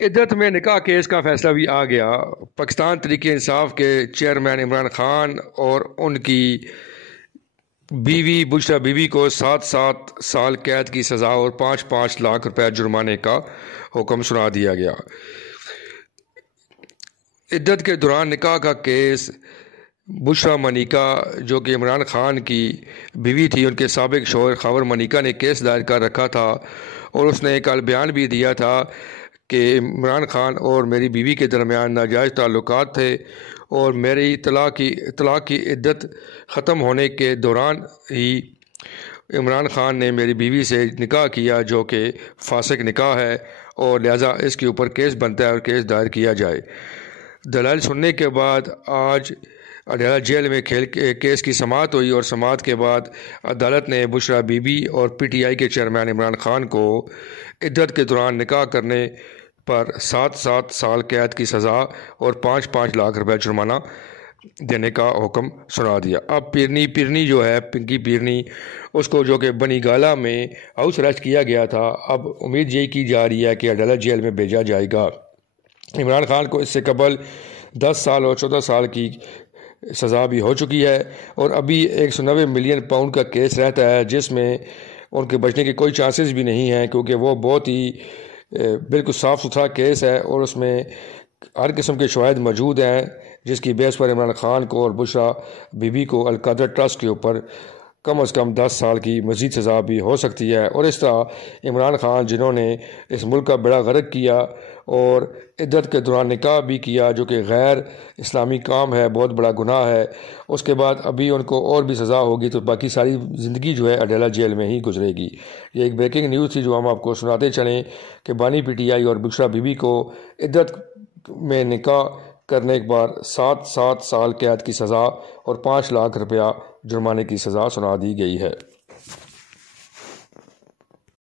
عدت میں نکاح کیس کا فیصلہ بھی آ گیا۔ پاکستان تحریک انصاف کے چیئرمین عمران خان اور ان کی بیوی بشریٰ بی بی کو 7 سال قید کی سزا اور 5 لاکھ روپے جرمانے کا حکم سنا دیا گیا۔ عدت کے دوران نکاح کا کیس بشریٰ منیکا جو کہ عمران خان کی بیوی تھی، ان کے سابق شوہر خاور منیکا نے کیس دائر کر رکھا تھا اور اس نے کل بیان بھی دیا تھا کہ عمران خان اور میری بیوی کے درمیان ناجائز تعلقات تھے اور میری طلاق کی عدت ختم ہونے کے دوران ہی عمران خان نے میری بیوی سے نکاح کیا جو کہ فاسق نکاح ہے اور لہٰذا اس کے اوپر کیس بنتا ہے اور کیس دائر کیا جائے۔ دلائل سننے کے بعد آج عدالت جیل میں کیس کی سماعت ہوئی اور سماعت کے بعد عدالت نے بشریٰ بی بی اور پی ٹی آئی کے چیئرمین عمران خان کو عدت کے دوران نکاح کرنے پر 7 سال قید کی سزا اور 5 لاکھ روپے جرمانہ دینے کا حکم سنا دیا۔ اب پیرنی جو ہے پنکی پیرنی، اس کو جو کہ بنی گالہ میں ہاؤس اریسٹ کیا گیا تھا، اب امید یہی کی جا رہی ہے کہ عدالت جیل میں بھیجا جائے گا۔ عمران خان کو اس سے قبل 10 سال اور 14 سال کی سزا بھی ہو چکی ہے اور ابھی 190 ملین پاؤنڈ کا کیس رہتا ہے جس میں ان کے بچنے کے کوئی چانسز بھی نہیں ہیں، کیونکہ وہ بہت ہی بالکل صاف ستھرا کیس ہے اور اس میں ہر قسم کے شواہد موجود ہیں، جس کی بیس پر عمران خان کو اور بشریٰ بی بی کو القادر ٹرسٹ کے اوپر کم از کم 10 سال کی مزید سزا بھی ہو سکتی ہے۔ اور اس طرح عمران خان جنہوں نے اس ملک کا بیڑا غرق کیا اور عدت کے دوران نکاح بھی کیا جو کہ غیر اسلامی کام ہے، بہت بڑا گناہ ہے، اس کے بعد ابھی ان کو اور بھی سزا ہوگی تو باقی ساری زندگی جو ہے عدالت جیل میں ہی گزرے گی۔ یہ ایک بریکنگ نیوز تھی جو ہم آپ کو سناتے چلیں کہ بانی پی ٹی آئی اور بشریٰ بی بی کو عدت میں نکاح کرنے کے بعد 7 سال قید کی سزا اور 5 لاکھ روپیہ جرمانے کی سزا سنا دی گئی ہے۔